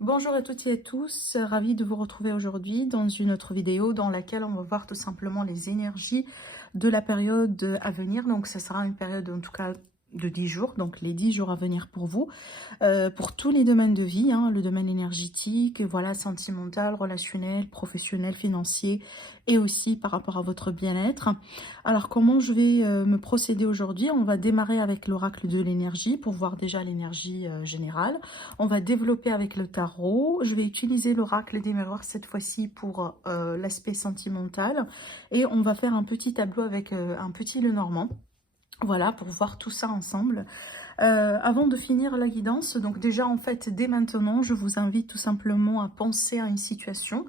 Bonjour à toutes et à tous, ravie de vous retrouver aujourd'hui dans une autre vidéo dans laquelle on va voir tout simplement les énergies de la période à venir. Donc ça sera une période en tout cas de 10 jours, donc les 10 jours à venir pour vous, pour tous les domaines de vie, hein, le domaine énergétique, voilà, sentimental, relationnel, professionnel, financier et aussi par rapport à votre bien-être. Alors comment je vais me procéder aujourd'hui? On va démarrer avec l'oracle de l'énergie pour voir déjà l'énergie générale. On va développer avec le tarot. Je vais utiliser l'oracle des miroirs cette fois-ci pour l'aspect sentimental. Et on va faire un petit tableau avec un petit Lenormand. Voilà, pour voir tout ça ensemble. Avant de finir la guidance, donc déjà en fait dès maintenant je vous invite tout simplement à penser à une situation,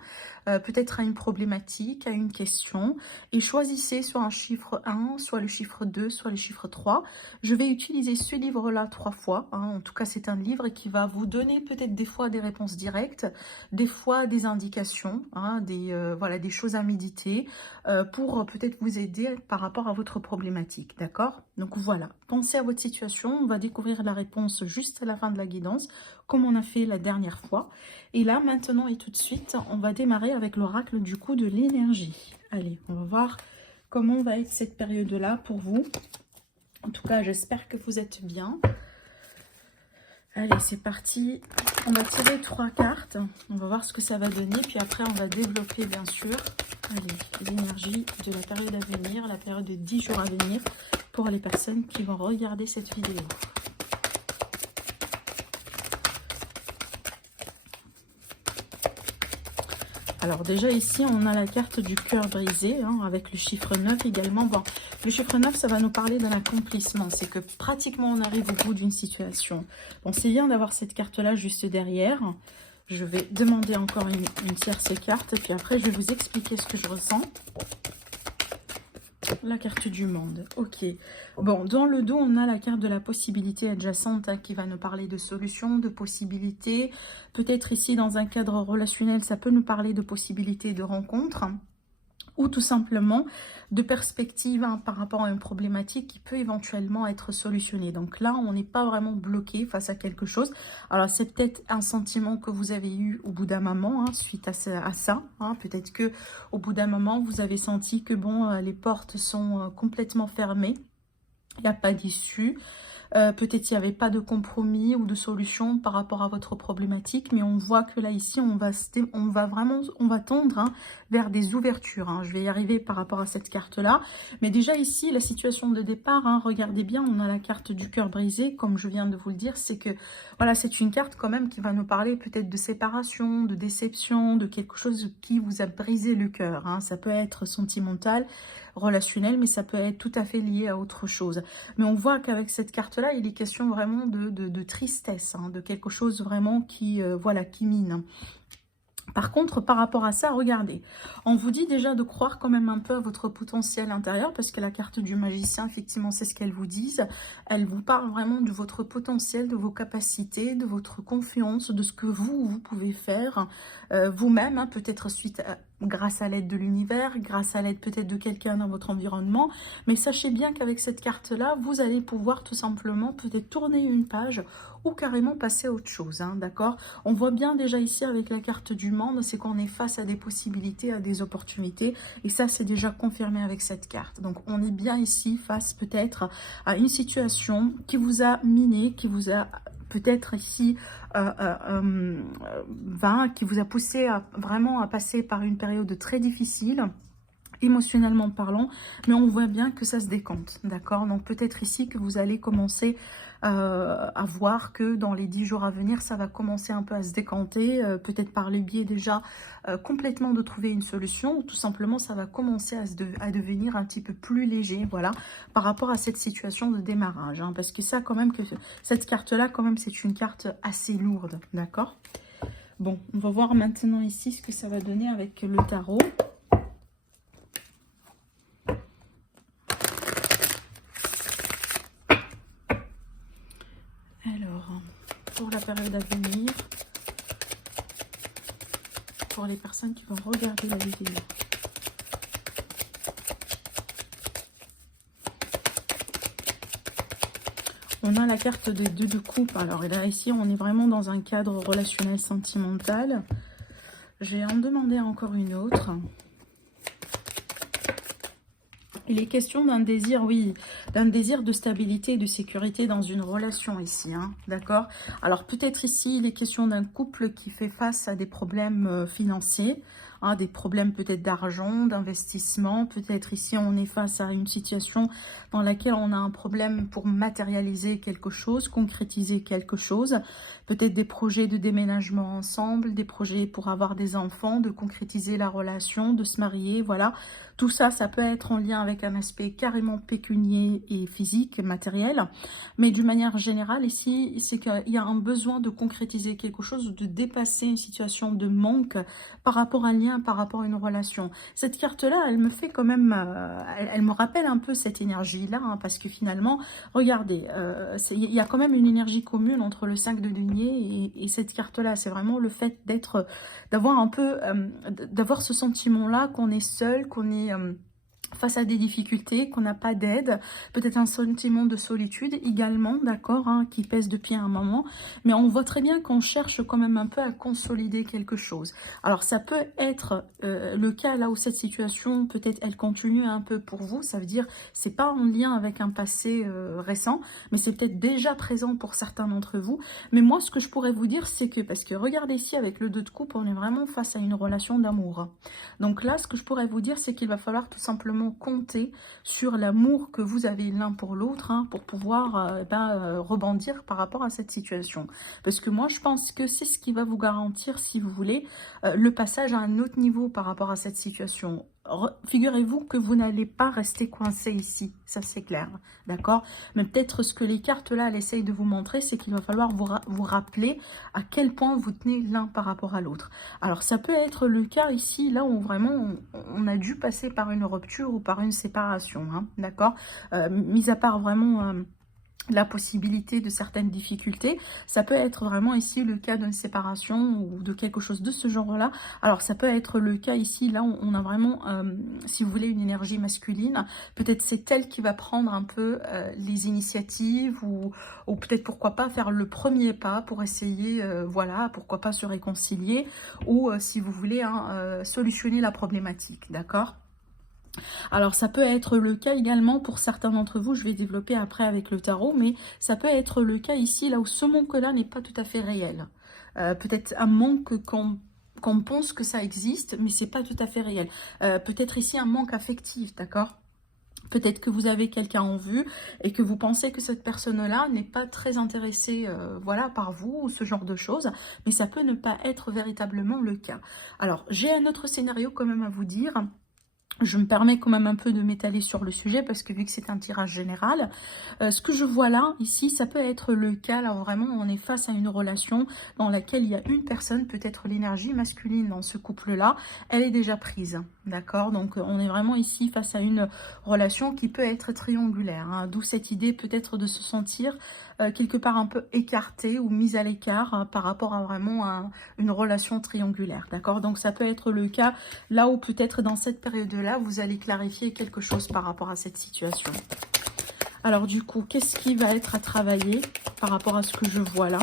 peut-être à une problématique, à une question, et choisissez soit un chiffre 1, soit le chiffre 2, soit le chiffre 3. Je vais utiliser ce livre-là 3 fois, hein. En tout cas c'est un livre qui va vous donner peut-être des fois des réponses directes, des fois des indications, hein, voilà, des choses à méditer, pour peut-être vous aider par rapport à votre problématique, d'accord? Donc voilà, pensez à votre situation, on va découvrir la réponse juste à la fin de la guidance, comme on a fait la dernière fois. Et là, maintenant et tout de suite, on va démarrer avec l'oracle du coup de l'énergie. Allez, on va voir comment va être cette période-là pour vous. En tout cas, j'espère que vous êtes bien. Allez, c'est parti. On va tirer 3 cartes. On va voir ce que ça va donner. Puis après, on va développer, bien sûr, allez, l'énergie de la période à venir, la période de 10 jours à venir pour les personnes qui vont regarder cette vidéo. Alors déjà ici, on a la carte du cœur brisé, hein, avec le chiffre 9 également. Bon, le chiffre 9, ça va nous parler d'un accomplissement. C'est que pratiquement, on arrive au bout d'une situation. Bon, c'est bien d'avoir cette carte-là juste derrière. Je vais demander encore une tierce carte. Et puis après, je vais vous expliquer ce que je ressens. La carte du monde, ok. Bon, dans le dos, on a la carte de la possibilité adjacente, hein, qui va nous parler de solutions, de possibilités. Peut-être ici, dans un cadre relationnel, ça peut nous parler de possibilités de rencontres, ou tout simplement de perspectives, hein, par rapport à une problématique qui peut éventuellement être solutionnée. Donc là, on n'est pas vraiment bloqué face à quelque chose. Alors, c'est peut-être un sentiment que vous avez eu au bout d'un moment, hein, suite à ça. Hein. Peut-être que au bout d'un moment, vous avez senti que bon, les portes sont complètement fermées. Il n'y a pas d'issue. Peut-être qu'il n'y avait pas de compromis ou de solution par rapport à votre problématique, mais on voit que là, ici, on va tendre, hein, vers des ouvertures, hein. Je vais y arriver par rapport à cette carte-là. Mais déjà ici, la situation de départ, hein, regardez bien, on a la carte du cœur brisé, comme je viens de vous le dire, c'est que, voilà, c'est une carte quand même qui va nous parler peut-être de séparation, de déception, de quelque chose qui vous a brisé le cœur, hein. Ça peut être sentimental, relationnel, mais ça peut être tout à fait lié à autre chose. Mais on voit qu'avec cette carte-là, il est question vraiment de tristesse, hein, de quelque chose vraiment qui, voilà, qui mine. Par contre, par rapport à ça, regardez, on vous dit déjà de croire quand même un peu à votre potentiel intérieur, parce que la carte du magicien, effectivement, c'est ce qu'elle vous dit. Elle vous parle vraiment de votre potentiel, de vos capacités, de votre confiance, de ce que vous pouvez faire vous-même, hein, peut-être grâce à l'aide de l'univers, grâce à l'aide peut-être de quelqu'un dans votre environnement. Mais sachez bien qu'avec cette carte-là, vous allez pouvoir tout simplement peut-être tourner une page ou carrément passer à autre chose, hein, d'accord? On voit bien déjà ici avec la carte du monde, c'est qu'on est face à des possibilités, à des opportunités. Et ça, c'est déjà confirmé avec cette carte. Donc, on est bien ici face peut-être à une situation qui vous a miné, qui vous a peut-être ici qui vous a poussé vraiment à passer par une période très difficile, émotionnellement parlant, mais on voit bien que ça se décante, d'accord? Donc peut-être ici que vous allez commencer à voir que dans les 10 jours à venir, ça va commencer un peu à se décanter, peut-être par le biais déjà complètement de trouver une solution, ou tout simplement ça va commencer à devenir un petit peu plus léger, voilà, par rapport à cette situation de démarrage, hein, parce que ça quand même, que cette carte-là quand même, c'est une carte assez lourde, d'accord? Bon, on va voir maintenant ici ce que ça va donner avec le tarot. Alors, pour la période à venir, pour les personnes qui vont regarder la vidéo. On a la carte des 2 de coupe. Alors là, ici, on est vraiment dans un cadre relationnel sentimental. Je vais en demander encore une autre. Il est question d'un désir, oui, d'un désir de stabilité et de sécurité dans une relation ici, hein, d'accord? Alors peut-être ici, il est question d'un couple qui fait face à des problèmes financiers, hein, des problèmes peut-être d'argent, d'investissement. Peut-être ici, on est face à une situation dans laquelle on a un problème pour matérialiser quelque chose, concrétiser quelque chose. Peut-être des projets de déménagement ensemble, des projets pour avoir des enfants, de concrétiser la relation, de se marier, voilà. Tout ça, ça peut être en lien avec un aspect carrément pécunier et physique, matériel. Mais d'une manière générale, ici, c'est qu'il y a un besoin de concrétiser quelque chose, de dépasser une situation de manque par rapport à un lien, par rapport à une relation. Cette carte-là, elle me fait quand même, elle me rappelle un peu cette énergie-là, hein, parce que finalement, regardez, il y a quand même une énergie commune entre le 5 de denier et cette carte-là. C'est vraiment le fait d'avoir un peu, d'avoir ce sentiment-là qu'on est seul, qu'on est face à des difficultés, qu'on n'a pas d'aide, peut-être un sentiment de solitude également, d'accord, hein, qui pèse depuis un moment, mais on voit très bien qu'on cherche quand même un peu à consolider quelque chose. Alors ça peut être le cas là où cette situation, peut-être elle continue un peu pour vous, ça veut dire c'est pas en lien avec un passé récent, mais c'est peut-être déjà présent pour certains d'entre vous. Mais moi ce que je pourrais vous dire c'est que, parce que regardez ici avec le 2 de coupe, on est vraiment face à une relation d'amour. Donc là ce que je pourrais vous dire c'est qu'il va falloir tout simplement compter sur l'amour que vous avez l'un pour l'autre, hein, pour pouvoir rebondir par rapport à cette situation. Parce que moi, je pense que c'est ce qui va vous garantir, si vous voulez, le passage à un autre niveau par rapport à cette situation. Figurez-vous que vous n'allez pas rester coincé ici, ça c'est clair, d'accord? Mais peut-être ce que les cartes là, elles essayent de vous montrer, c'est qu'il va falloir vous rappeler à quel point vous tenez l'un par rapport à l'autre. Alors ça peut être le cas ici, là où vraiment on a dû passer par une rupture ou par une séparation, hein, d'accord? Mis à part vraiment la possibilité de certaines difficultés, ça peut être vraiment ici le cas d'une séparation ou de quelque chose de ce genre-là. Alors ça peut être le cas ici, là on a vraiment, si vous voulez, une énergie masculine. Peut-être c'est elle qui va prendre un peu les initiatives ou peut-être pourquoi pas faire le premier pas pour essayer, voilà, pourquoi pas se réconcilier ou si vous voulez, hein, solutionner la problématique, d'accord ? Alors ça peut être le cas également pour certains d'entre vous, je vais développer après avec le tarot, mais ça peut être le cas ici, là où ce manque-là n'est pas tout à fait réel. Peut-être un manque qu'on pense que ça existe, mais c'est pas tout à fait réel. Peut-être ici un manque affectif, d'accord ? Peut-être que vous avez quelqu'un en vue et que vous pensez que cette personne-là n'est pas très intéressée voilà, par vous ou ce genre de choses, mais ça peut ne pas être véritablement le cas. Alors, j'ai un autre scénario quand même à vous dire. Je me permets quand même un peu de m'étaler sur le sujet parce que vu que c'est un tirage général, ce que je vois là, ici, ça peut être le cas, là vraiment on est face à une relation dans laquelle il y a une personne, peut-être l'énergie masculine dans ce couple-là, elle est déjà prise, d'accord? Donc on est vraiment ici face à une relation qui peut être triangulaire, hein, d'où cette idée peut-être de se sentir quelque part un peu écarté ou mise à l'écart par rapport à vraiment une relation triangulaire, d'accord? Donc ça peut être le cas là où peut-être dans cette période-là, vous allez clarifier quelque chose par rapport à cette situation. Alors du coup, qu'est-ce qui va être à travailler par rapport à ce que je vois là?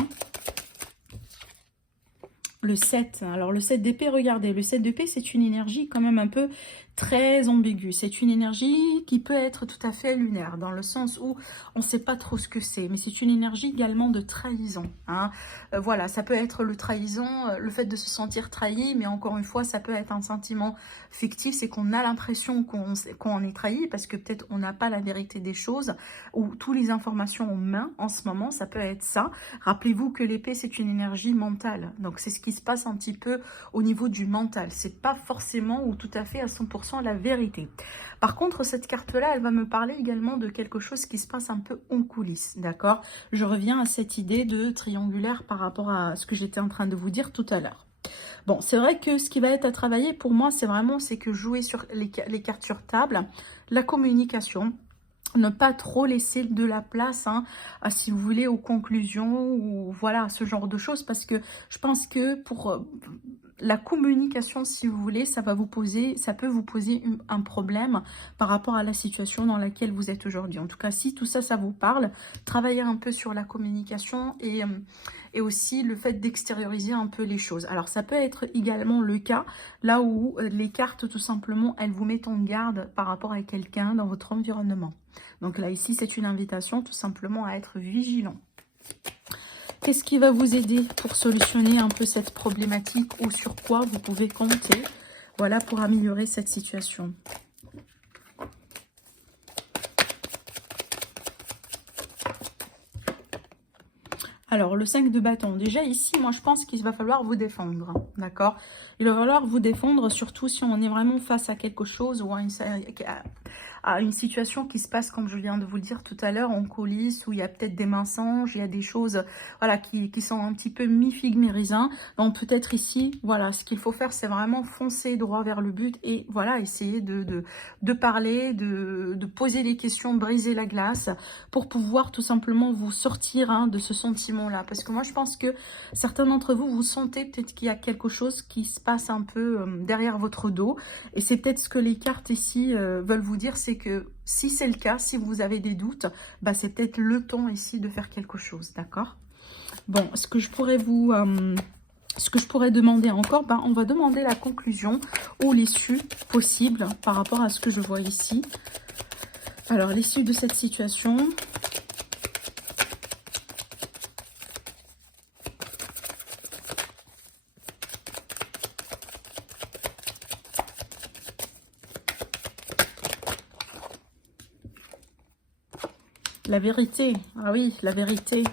Le 7. Alors le 7 d'épée, regardez, le 7 d'épée, c'est une énergie quand même un peu très ambiguë. C'est une énergie qui peut être tout à fait lunaire, dans le sens où on ne sait pas trop ce que c'est. Mais c'est une énergie également de trahison, hein. Voilà, ça peut être le trahison, le fait de se sentir trahi, mais encore une fois, ça peut être un sentiment fictif. C'est qu'on a l'impression qu'on est trahi, parce que peut-être on n'a pas la vérité des choses, ou toutes les informations en main en ce moment, ça peut être ça. Rappelez-vous que l'épée, c'est une énergie mentale. Donc c'est ce qui se passe un petit peu au niveau du mental. C'est pas forcément ou tout à fait à 100% la vérité. Par contre, cette carte-là, elle va me parler également de quelque chose qui se passe un peu en coulisses, d'accord? Je reviens à cette idée de triangulaire par rapport à ce que j'étais en train de vous dire tout à l'heure. Bon, c'est vrai que ce qui va être à travailler pour moi, c'est que jouer sur les cartes sur table, la communication, ne pas trop laisser de la place, hein, si vous voulez, aux conclusions ou voilà, ce genre de choses, parce que je pense que pour la communication, si vous voulez, ça peut vous poser un problème par rapport à la situation dans laquelle vous êtes aujourd'hui. En tout cas, si tout ça, ça vous parle, travaillez un peu sur la communication et aussi le fait d'extérioriser un peu les choses. Alors, ça peut être également le cas là où les cartes, tout simplement, elles vous mettent en garde par rapport à quelqu'un dans votre environnement. Donc là, ici, c'est une invitation tout simplement à être vigilant. Qu'est-ce qui va vous aider pour solutionner un peu cette problématique ou sur quoi vous pouvez compter, voilà, pour améliorer cette situation? Alors, le 5 de bâton. Déjà, ici, moi, je pense qu'il va falloir vous défendre, d'accord? Il va falloir vous défendre, surtout si on est vraiment face à quelque chose ou à une situation qui se passe, comme je viens de vous le dire tout à l'heure, en coulisses, où il y a peut-être des mensonges, il y a des choses, voilà, qui sont un petit peu mi-figue, mi-raisin. Donc, peut-être ici, voilà, ce qu'il faut faire, c'est vraiment foncer droit vers le but et, voilà, essayer de parler, de poser des questions, briser la glace, pour pouvoir tout simplement vous sortir, hein, de ce sentiment-là. Parce que moi, je pense que certains d'entre vous, vous sentez peut-être qu'il y a quelque chose qui se passe un peu derrière votre dos. Et c'est peut-être ce que les cartes ici veulent vous dire, c'est que si c'est le cas, si vous avez des doutes, bah, c'est peut-être le temps ici de faire quelque chose, d'accord? Bon, ce que je pourrais demander encore, ben, on va demander la conclusion ou l'issue possible par rapport à ce que je vois ici. Alors, l'issue de cette situation. La vérité. Ah oui, la vérité.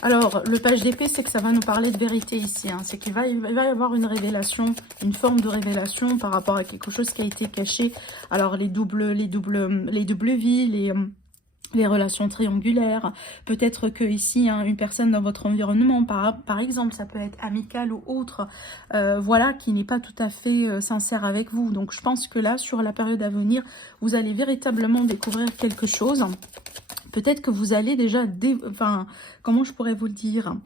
Alors, le page d'épée, c'est que ça va nous parler de vérité ici. Hein. C'est qu'il va y avoir une révélation, une forme de révélation par rapport à quelque chose qui a été caché. Alors, les doubles vies, les relations triangulaires, peut-être que ici, hein, une personne dans votre environnement, par exemple, ça peut être amical ou autre, voilà, qui n'est pas tout à fait sincère avec vous. Donc, je pense que là, sur la période à venir, vous allez véritablement découvrir quelque chose. Peut-être que vous allez déjà, enfin, comment je pourrais vous le dire,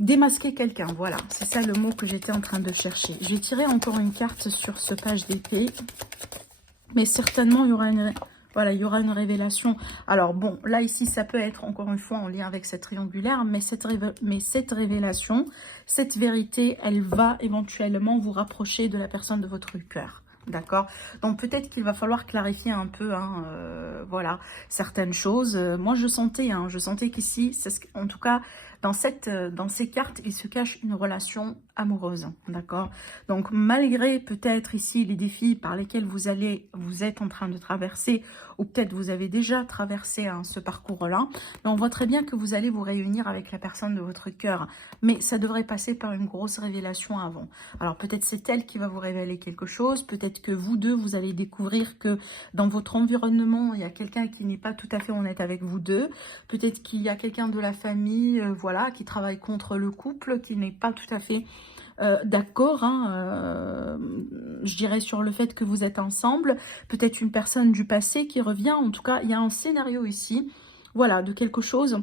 démasquer quelqu'un, voilà, c'est ça le mot que j'étais en train de chercher. Je vais tirer encore une carte sur ce page d'épée, mais certainement il y aura une... Voilà, il y aura une révélation. Alors bon, là ici, ça peut être encore une fois en lien avec cette triangulaire, mais cette révélation, cette vérité, elle va éventuellement vous rapprocher de la personne de votre cœur. D'accord? Donc peut-être qu'il va falloir clarifier un peu, hein, voilà, certaines choses. Moi, je sentais qu'ici, en tout cas, dans ces cartes, il se cache une relation amoureuse, d'accord? Donc malgré peut-être ici les défis par lesquels vous êtes en train de traverser, ou peut-être vous avez déjà traversé, hein, ce parcours-là, mais on voit très bien que vous allez vous réunir avec la personne de votre cœur, mais ça devrait passer par une grosse révélation avant. Alors peut-être c'est elle qui va vous révéler quelque chose, peut-être que vous deux, vous allez découvrir que dans votre environnement, il y a quelqu'un qui n'est pas tout à fait honnête avec vous deux, peut-être qu'il y a quelqu'un de la famille, voilà, qui travaille contre le couple, qui n'est pas tout à fait d'accord, hein, je dirais, sur le fait que vous êtes ensemble, peut-être une personne du passé qui revient. En tout cas, il y a un scénario ici, voilà, de quelque chose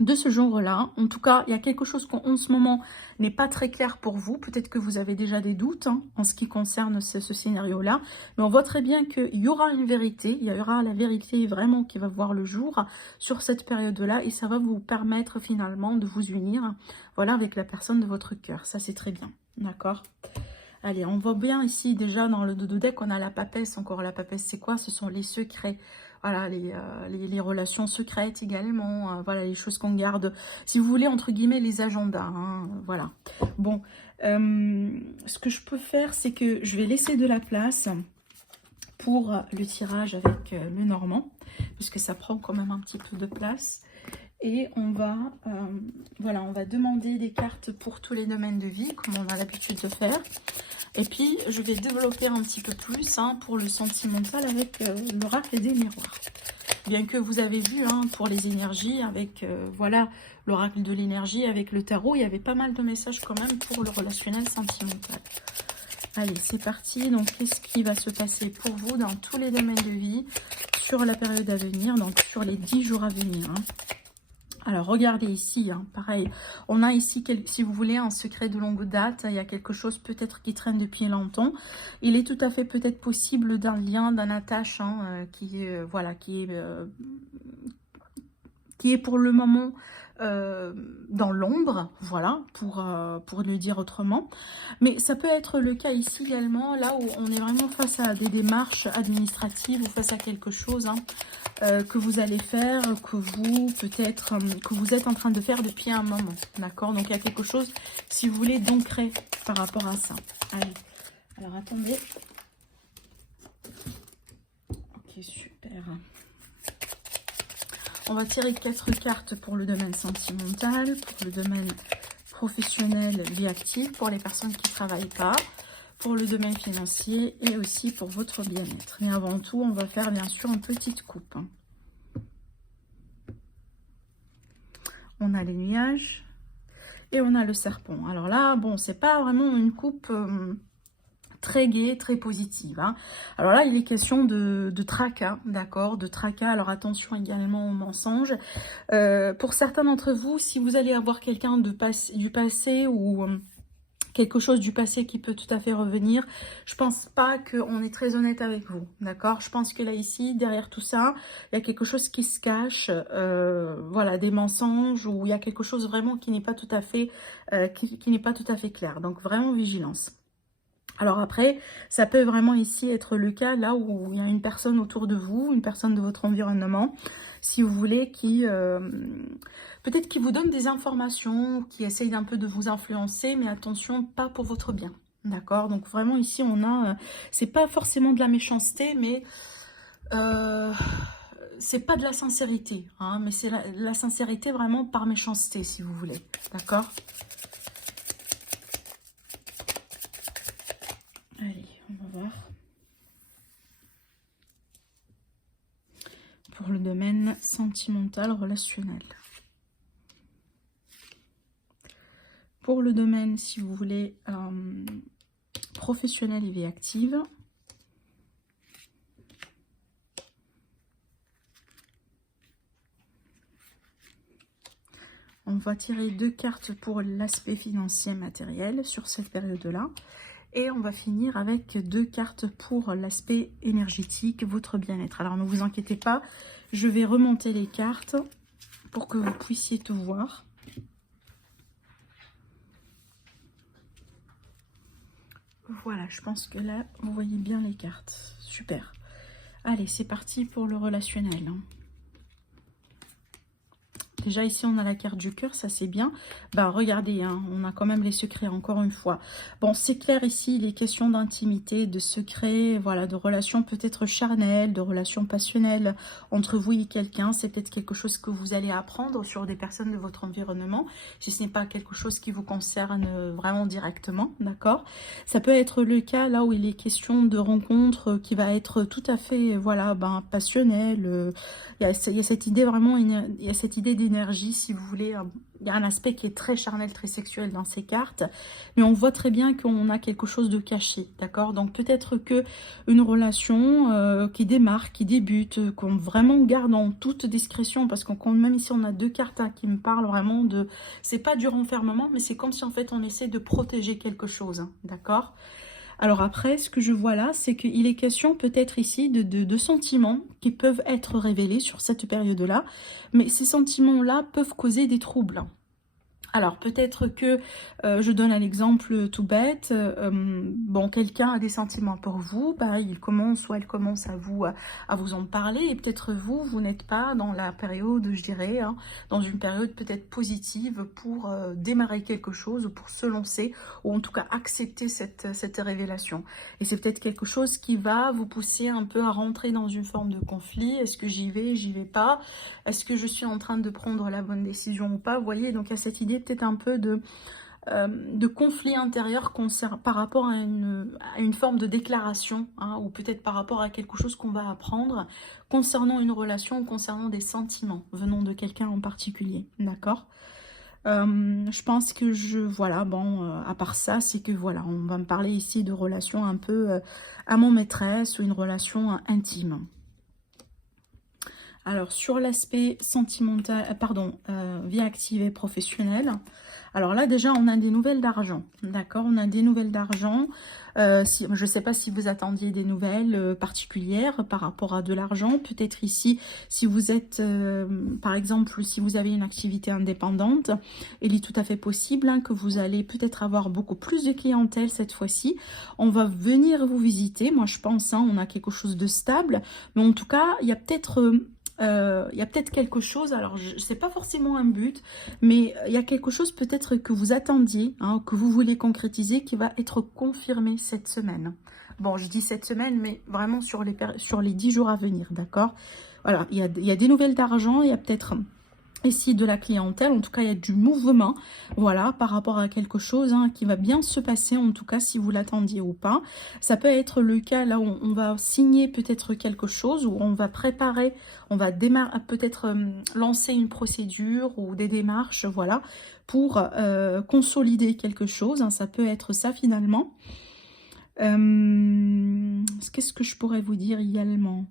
de ce genre-là. En tout cas, il y a quelque chose qui en ce moment n'est pas très clair pour vous. Peut-être que vous avez déjà des doutes, hein, en ce qui concerne ce scénario-là. Mais on voit très bien qu'il y aura une vérité. Il y aura la vérité vraiment qui va voir le jour sur cette période-là. Et ça va vous permettre finalement de vous unir, voilà, avec la personne de votre cœur. Ça, c'est très bien. D'accord ? Allez, on voit bien ici déjà dans le dodo deck, on a la papesse. Encore la papesse, c'est quoi? Ce sont les secrets. Voilà, les relations secrètes également, voilà, les choses qu'on garde, si vous voulez, entre guillemets, les agendas, hein, voilà. Bon, ce que je peux faire, c'est que je vais laisser de la place pour le tirage avec le normand, puisque ça prend quand même un petit peu de place. Et on va, voilà, on va demander des cartes pour tous les domaines de vie, comme on a l'habitude de faire. Et puis, je vais développer un petit peu plus, hein, pour le sentimental avec l'oracle des miroirs. Bien que vous avez vu, hein, pour les énergies, avec, voilà, l'oracle de l'énergie, avec le tarot, il y avait pas mal de messages quand même pour le relationnel sentimental. Allez, c'est parti. Donc, qu'est-ce qui va se passer pour vous dans tous les domaines de vie, sur la période à venir, donc sur les 10 jours à venir, hein. Alors, regardez ici, hein, pareil, on a ici, si vous voulez, un secret de longue date, il y a quelque chose peut-être qui traîne depuis longtemps. Il est tout à fait peut-être possible d'un lien, d'un attache, hein, voilà, qui est pour le moment dans l'ombre, voilà, pour le dire autrement. Mais ça peut être le cas ici également, là où on est vraiment face à des démarches administratives ou face à quelque chose hein, que vous allez faire, que vous peut-être que vous êtes en train de faire depuis un moment, d'accord? Donc il y a quelque chose, si vous voulez, d'ancré par rapport à ça. Allez, alors attendez. Ok, super. On va tirer 4 cartes pour le domaine sentimental, pour le domaine professionnel, vie active, pour les personnes qui ne travaillent pas, pour le domaine financier et aussi pour votre bien-être. Mais avant tout, on va faire bien sûr une petite coupe. On a les nuages et on a le serpent. Alors là, bon, c'est pas vraiment une coupe très gaie, très positive. Hein. Alors là, il est question de tracas, d'accord, de tracas. Alors attention également aux mensonges. Pour certains d'entre vous, si vous allez avoir quelqu'un du passé ou quelque chose du passé qui peut tout à fait revenir, je pense pas qu'on est très honnête avec vous, d'accord? Je pense que là, ici, derrière tout ça, il y a quelque chose qui se cache, voilà, des mensonges, ou il y a quelque chose vraiment qui n'est pas tout à fait, qui n'est pas tout à fait clair. Donc, vraiment vigilance. Alors après, ça peut vraiment ici être le cas là où il y a une personne autour de vous, une personne de votre environnement, si vous voulez, qui peut-être qui vous donne des informations, qui essaye d'un peu de vous influencer, mais attention, pas pour votre bien. D'accord? Donc vraiment ici, on a, c'est pas forcément de la méchanceté, mais c'est pas de la sincérité, hein, mais c'est la sincérité vraiment par méchanceté, si vous voulez. D'accord? Allez, on va voir. Pour le domaine sentimental, relationnel. Pour le domaine, si vous voulez, professionnel et vie active. On va tirer 2 cartes pour l'aspect financier matériel sur cette période-là. Et on va finir avec 2 cartes pour l'aspect énergétique, votre bien-être. Alors ne vous inquiétez pas, je vais remonter les cartes pour que vous puissiez tout voir. Voilà, je pense que là, vous voyez bien les cartes. Super. Allez, c'est parti pour le relationnel. Déjà ici on a la carte du cœur, ça c'est bien. Bah regardez, hein, on a quand même les secrets encore une fois. Bon, c'est clair ici, il est question d'intimité, de secrets, voilà, de relations peut-être charnelles, de relations passionnelles entre vous et quelqu'un. C'est peut-être quelque chose que vous allez apprendre sur des personnes de votre environnement, si ce n'est pas quelque chose qui vous concerne vraiment directement, d'accord? Ça peut être le cas là où il est question de rencontres qui va être tout à fait, voilà, ben, passionnelle. Il y a cette idée vraiment, il y a cette idée d'énergie, si vous voulez. Il y a un aspect qui est très charnel, très sexuel dans ces cartes. Mais on voit très bien qu'on a quelque chose de caché, d'accord? Donc peut-être que une relation qui démarre, qui débute, qu'on vraiment garde en toute discrétion. Parce qu'on même ici, on a 2 cartes hein, qui me parlent vraiment de... C'est pas du renfermement, mais c'est comme si en fait on essaie de protéger quelque chose, hein, d'accord? Alors après, ce que je vois là, c'est qu'il est question peut-être ici de sentiments qui peuvent être révélés sur cette période-là. Mais ces sentiments-là peuvent causer des troubles. Alors, peut-être que, je donne un exemple tout bête, bon, quelqu'un a des sentiments pour vous, bah, il commence ou elle commence à vous en parler, et peut-être vous n'êtes pas dans la période, je dirais, hein, dans une période peut-être positive pour démarrer quelque chose, ou pour se lancer, ou en tout cas accepter cette révélation. Et c'est peut-être quelque chose qui va vous pousser un peu à rentrer dans une forme de conflit. Est-ce que j'y vais pas? Est-ce que je suis en train de prendre la bonne décision ou pas? Vous voyez, donc il y a cette idée peut-être un peu de conflit intérieur par rapport à une forme de déclaration, hein, ou peut-être par rapport à quelque chose qu'on va apprendre concernant une relation ou concernant des sentiments venant de quelqu'un en particulier, d'accord? Je pense que voilà, bon, à part ça, c'est que voilà, on va me parler ici de relation un peu amant-maîtresse ou une relation intime. Alors, sur l'aspect sentimental, pardon, vie active et professionnelle. Alors là, déjà, on a des nouvelles d'argent. D'accord, on a des nouvelles d'argent. Je ne sais pas si vous attendiez des nouvelles particulières par rapport à de l'argent. Peut-être ici, si vous êtes, par exemple, si vous avez une activité indépendante, il est tout à fait possible hein, que vous allez peut-être avoir beaucoup plus de clientèle cette fois-ci. On va venir vous visiter. Moi, je pense, hein, on a quelque chose de stable. Mais en tout cas, il y a peut-être quelque chose, alors je sais pas forcément un but, mais il y a quelque chose peut-être que vous attendiez, hein, que vous voulez concrétiser, qui va être confirmé cette semaine. Bon, je dis cette semaine, mais vraiment sur les 10 jours à venir, d'accord? Voilà, il y a des nouvelles d'argent, il y a peut-être ici de la clientèle, en tout cas il y a du mouvement, voilà, par rapport à quelque chose hein, qui va bien se passer, en tout cas si vous l'attendiez ou pas. Ça peut être le cas là où on va signer peut-être quelque chose, où on va préparer, on va démarrer, peut-être lancer une procédure ou des démarches, voilà, pour consolider quelque chose, hein, ça peut être ça finalement. Qu'est-ce que je pourrais vous dire également?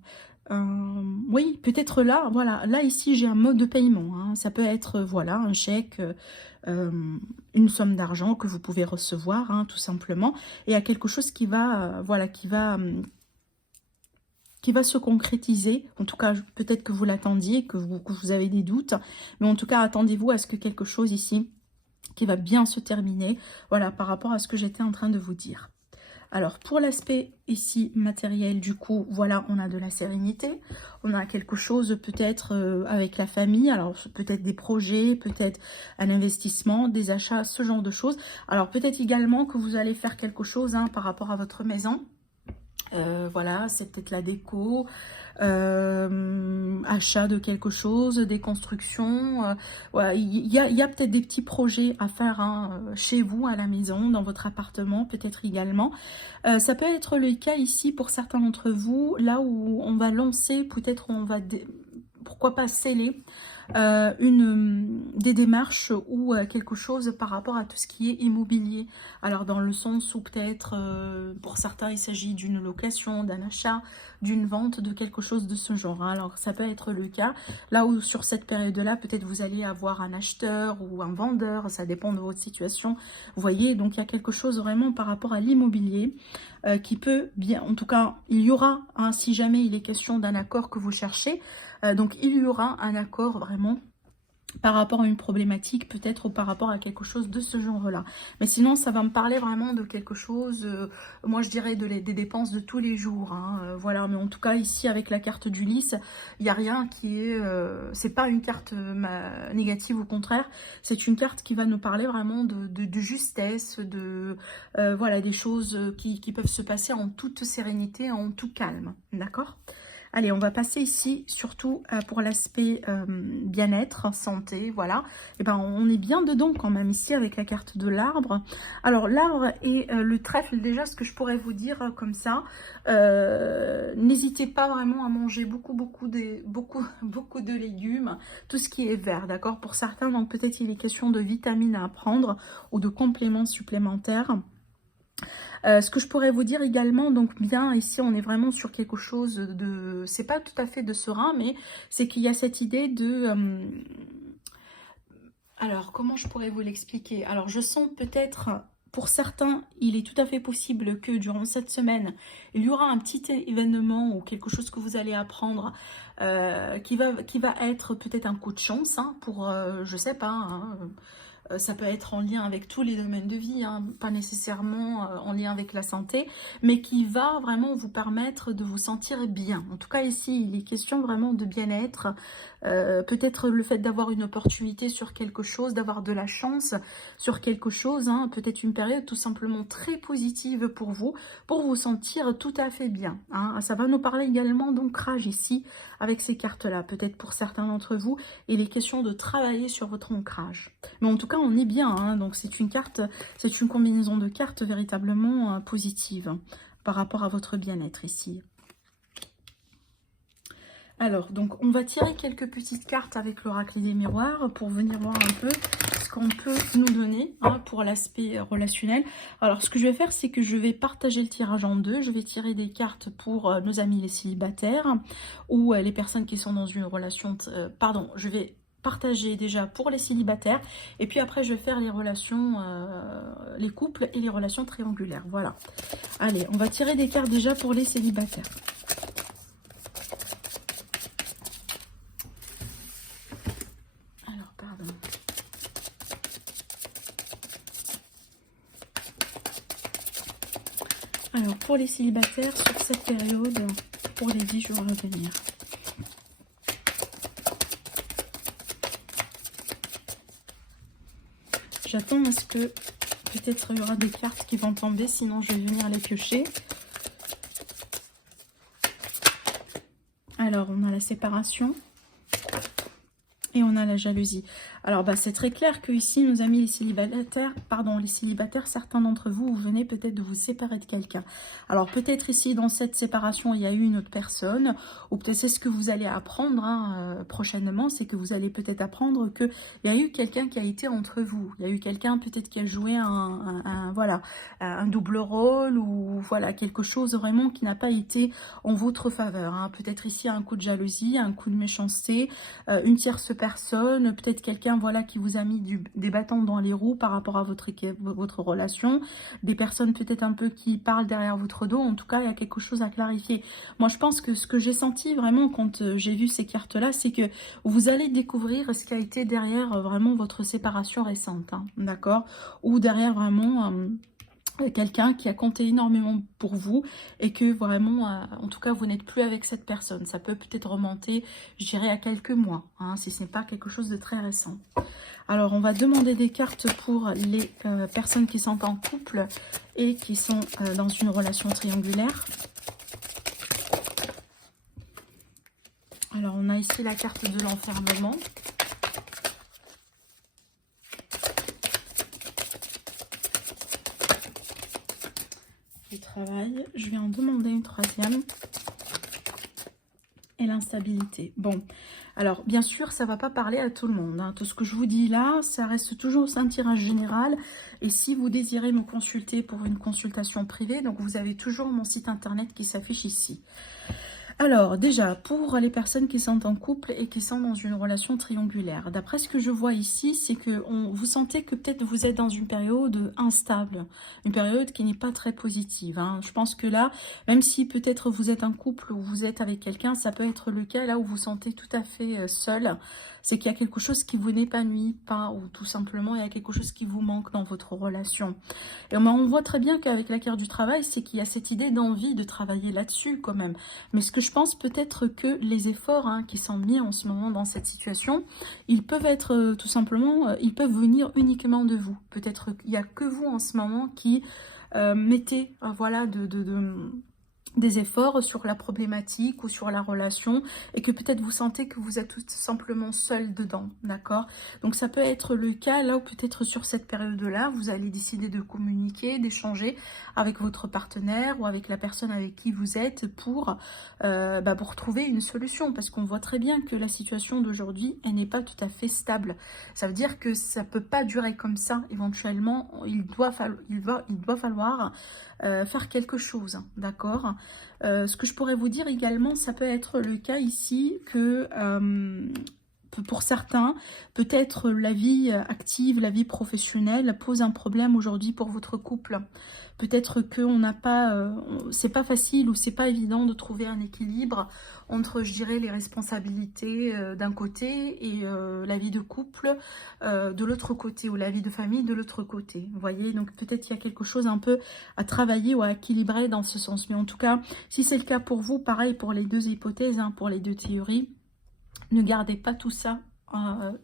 Oui, peut-être là, voilà, là ici j'ai un mode de paiement, hein. Ça peut être, voilà, un chèque, une somme d'argent que vous pouvez recevoir, hein, tout simplement. Et il y a quelque chose qui va, voilà, qui va se concrétiser. En tout cas, peut-être que vous l'attendiez, que vous avez des doutes. Mais en tout cas, attendez-vous à ce que quelque chose ici qui va bien se terminer, voilà, par rapport à ce que j'étais en train de vous dire. Alors, pour l'aspect ici matériel, du coup, voilà, on a de la sérénité. On a quelque chose peut-être avec la famille. Alors, peut-être des projets, peut-être un investissement, des achats, ce genre de choses. Alors, peut-être également que vous allez faire quelque chose hein, par rapport à votre maison. Voilà, c'est peut-être la déco, achat de quelque chose, des constructions. Voilà, il y a peut-être des petits projets à faire hein, chez vous, à la maison, dans votre appartement, peut-être également. Ça peut être le cas ici pour certains d'entre vous, là où on va lancer, peut-être on va, pourquoi pas sceller des démarches ou quelque chose par rapport à tout ce qui est immobilier. Alors dans le sens où peut-être pour certains il s'agit d'une location, d'un achat, d'une vente, de quelque chose de ce genre. Hein. Alors ça peut être le cas là où sur cette période-là peut-être vous allez avoir un acheteur ou un vendeur, ça dépend de votre situation. Vous voyez, donc il y a quelque chose vraiment par rapport à l'immobilier qui peut bien, en tout cas il y aura, hein, si jamais il est question d'un accord que vous cherchez, donc il y aura un accord vraiment par rapport à une problématique peut-être ou par rapport à quelque chose de ce genre-là. Mais sinon, ça va me parler vraiment de quelque chose, moi je dirais des dépenses de tous les jours. Hein, voilà, mais en tout cas ici avec la carte d'Ulysse, il n'y a rien qui est... c'est pas une carte négative, au contraire, c'est une carte qui va nous parler vraiment de justesse, voilà, des choses qui peuvent se passer en toute sérénité, en tout calme. D'accord ? Allez, on va passer ici, surtout pour l'aspect bien-être, santé, voilà. Et ben, on est bien dedans quand même ici avec la carte de l'arbre. Alors, l'arbre et le trèfle, déjà, ce que je pourrais vous dire comme ça, n'hésitez pas vraiment à manger beaucoup de légumes, tout ce qui est vert, d'accord? Pour certains, donc peut-être il est question de vitamines à prendre ou de compléments supplémentaires. Ce que je pourrais vous dire également, donc bien ici on est vraiment sur quelque chose de, c'est pas tout à fait de serein, mais c'est qu'il y a cette idée de, alors comment je pourrais vous l'expliquer? Alors je sens peut-être, pour certains, il est tout à fait possible que durant cette semaine, il y aura un petit événement ou quelque chose que vous allez apprendre qui va être peut-être un coup de chance hein, pour, je sais pas, hein, ça peut être en lien avec tous les domaines de vie, hein, pas nécessairement en lien avec la santé, mais qui va vraiment vous permettre de vous sentir bien. En tout cas ici, il est question vraiment de bien-être, peut-être le fait d'avoir une opportunité sur quelque chose, d'avoir de la chance sur quelque chose, hein, peut-être une période tout simplement très positive pour vous sentir tout à fait bien. Hein. Ça va nous parler également d'ancrage ici, avec ces cartes-là. Peut-être pour certains d'entre vous, il est question de travailler sur votre ancrage. Mais en tout cas, on est bien, hein, donc c'est une carte, c'est une combinaison de cartes véritablement positive hein, par rapport à votre bien-être ici. Alors, donc on va tirer quelques petites cartes avec l'oracle des miroirs pour venir voir un peu ce qu'on peut nous donner hein, pour l'aspect relationnel. Alors, ce que je vais faire, c'est que je vais partager le tirage en deux. Je vais tirer des cartes pour nos amis les célibataires ou les personnes qui sont dans une relation... pardon, je vais partager déjà pour les célibataires et puis après, je vais faire les relations, les couples et les relations triangulaires. Voilà. Allez, on va tirer des cartes déjà pour les célibataires. Alors, pour les célibataires, sur cette période, pour les 10 jours à venir. J'attends à ce que, peut-être il y aura des cartes qui vont tomber, sinon je vais venir les piocher. Alors, on a la séparation. Et on a la jalousie. Alors, c'est très clair que ici, nos amis les célibataires, certains d'entre vous, vous venez peut-être de vous séparer de quelqu'un. Alors, peut-être ici, dans cette séparation, il y a eu une autre personne, ou peut-être c'est ce que vous allez apprendre prochainement, c'est que vous allez peut-être apprendre qu'il y a eu quelqu'un qui a été entre vous. Il y a eu quelqu'un peut-être qui a joué un double rôle, ou voilà, quelque chose vraiment qui n'a pas été en votre faveur. Hein. Peut-être ici, un coup de jalousie, un coup de méchanceté, une tierce personne, peut-être quelqu'un voilà qui vous a mis des bâtons dans les roues par rapport à votre relation, des personnes peut-être un peu qui parlent derrière votre dos. En tout cas, il y a quelque chose à clarifier. Moi, je pense que ce que j'ai senti vraiment quand j'ai vu ces cartes-là, c'est que vous allez découvrir ce qui a été derrière vraiment votre séparation récente, hein, d'accord? Ou derrière vraiment... quelqu'un qui a compté énormément pour vous et que vraiment, en tout cas, vous n'êtes plus avec cette personne. Ça peut peut-être remonter, je dirais, à quelques mois, hein, si ce n'est pas quelque chose de très récent. Alors, on va demander des cartes pour les personnes qui sont en couple et qui sont dans une relation triangulaire. Alors, on a ici la carte de l'enfermement. Travail, je vais en demander une troisième et l'instabilité. Bon, alors bien sûr ça va pas parler à tout le monde, hein. Tout ce que je vous dis là, ça reste toujours un tirage général, et si vous désirez me consulter pour une consultation privée, donc vous avez toujours mon site internet qui s'affiche ici. Alors, déjà, pour les personnes qui sont en couple et qui sont dans une relation triangulaire, d'après ce que je vois ici, c'est que vous sentez que peut-être vous êtes dans une période instable, une période qui n'est pas très positive, hein. Je pense que là, même si peut-être vous êtes en couple ou vous êtes avec quelqu'un, ça peut être le cas là où vous sentez tout à fait seul, c'est qu'il y a quelque chose qui vous n'épanouit pas, ou tout simplement, il y a quelque chose qui vous manque dans votre relation. Et on voit très bien qu'avec la carte du travail, c'est qu'il y a cette idée d'envie de travailler là-dessus quand même. Mais ce que je pense peut-être que les efforts qui sont mis en ce moment dans cette situation, ils peuvent être tout simplement, ils peuvent venir uniquement de vous. Peut-être qu'il n'y a que vous en ce moment qui mettez voilà, des efforts sur la problématique ou sur la relation, et que peut-être vous sentez que vous êtes tout simplement seul dedans, d'accord? Donc ça peut être le cas là où peut-être sur cette période-là, vous allez décider de communiquer, d'échanger avec votre partenaire ou avec la personne avec qui vous êtes pour trouver une solution, parce qu'on voit très bien que la situation d'aujourd'hui, elle n'est pas tout à fait stable. Ça veut dire que ça peut pas durer comme ça. Éventuellement, il doit falloir faire quelque chose, d'accord? Ce que je pourrais vous dire également, ça peut être le cas ici que pour certains, peut-être la vie active, la vie professionnelle pose un problème aujourd'hui pour votre couple. Peut-être que c'est pas facile ou c'est pas évident de trouver un équilibre entre, je dirais, les responsabilités d'un côté et la vie de couple de l'autre côté, ou la vie de famille de l'autre côté. Vous voyez, donc peut-être il y a quelque chose un peu à travailler ou à équilibrer dans ce sens. Mais en tout cas, si c'est le cas pour vous, pareil pour les deux hypothèses, hein, pour les deux théories, ne gardez pas tout ça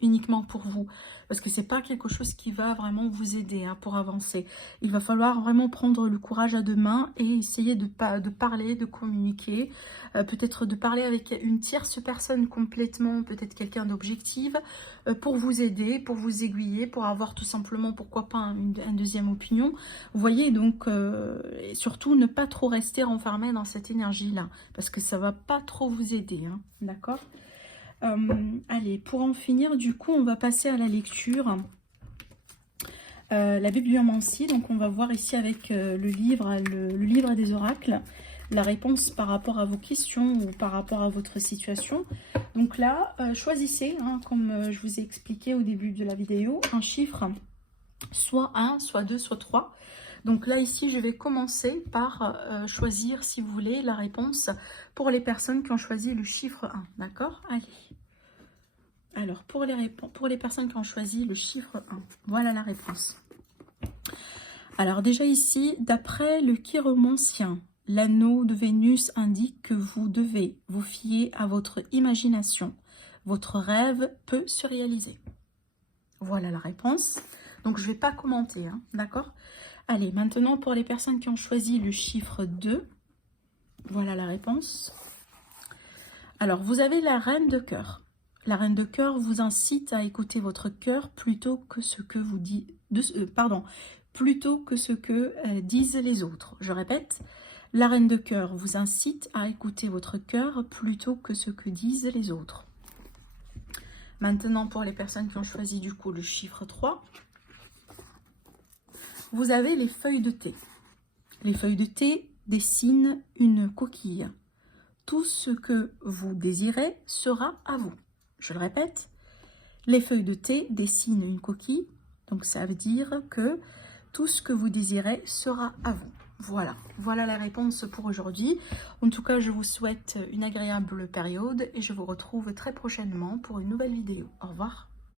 uniquement pour vous, parce que c'est pas quelque chose qui va vraiment vous aider pour avancer. Il va falloir vraiment prendre le courage à deux mains et essayer de parler, de communiquer, peut-être de parler avec une tierce personne complètement, peut-être quelqu'un d'objectif, pour vous aider, pour vous aiguiller, pour avoir tout simplement, pourquoi pas, une deuxième opinion. Vous voyez, donc et surtout ne pas trop rester renfermé dans cette énergie là, parce que ça va pas trop vous aider, hein, d'accord? Allez, pour en finir, du coup, on va passer à la lecture. La bibliomancie, donc on va voir ici avec le livre des oracles, la réponse par rapport à vos questions ou par rapport à votre situation. Donc là, choisissez, hein, comme je vous ai expliqué au début de la vidéo, un chiffre, soit 1, soit 2, soit 3. Donc là, ici, je vais commencer par choisir, si vous voulez, la réponse pour les personnes qui ont choisi le chiffre 1. D'accord? Allez. Alors, pour les personnes qui ont choisi le chiffre 1, voilà la réponse. Alors déjà ici, d'après le chiromancien, l'anneau de Vénus indique que vous devez vous fier à votre imagination. Votre rêve peut se réaliser. Voilà la réponse. Donc je ne vais pas commenter, hein, d'accord? Allez, maintenant pour les personnes qui ont choisi le chiffre 2, voilà la réponse. Alors, vous avez la reine de cœur. La reine de cœur vous incite à écouter votre cœur plutôt que ce que vous disent les autres. Je répète, la reine de cœur vous incite à écouter votre cœur plutôt que ce que disent les autres. Maintenant, pour les personnes qui ont choisi du coup le chiffre 3, vous avez les feuilles de thé. Les feuilles de thé dessinent une coquille. Tout ce que vous désirez sera à vous. Je le répète, les feuilles de thé dessinent une coquille, donc ça veut dire que tout ce que vous désirez sera à vous. Voilà, voilà la réponse pour aujourd'hui. En tout cas, je vous souhaite une agréable période et je vous retrouve très prochainement pour une nouvelle vidéo. Au revoir.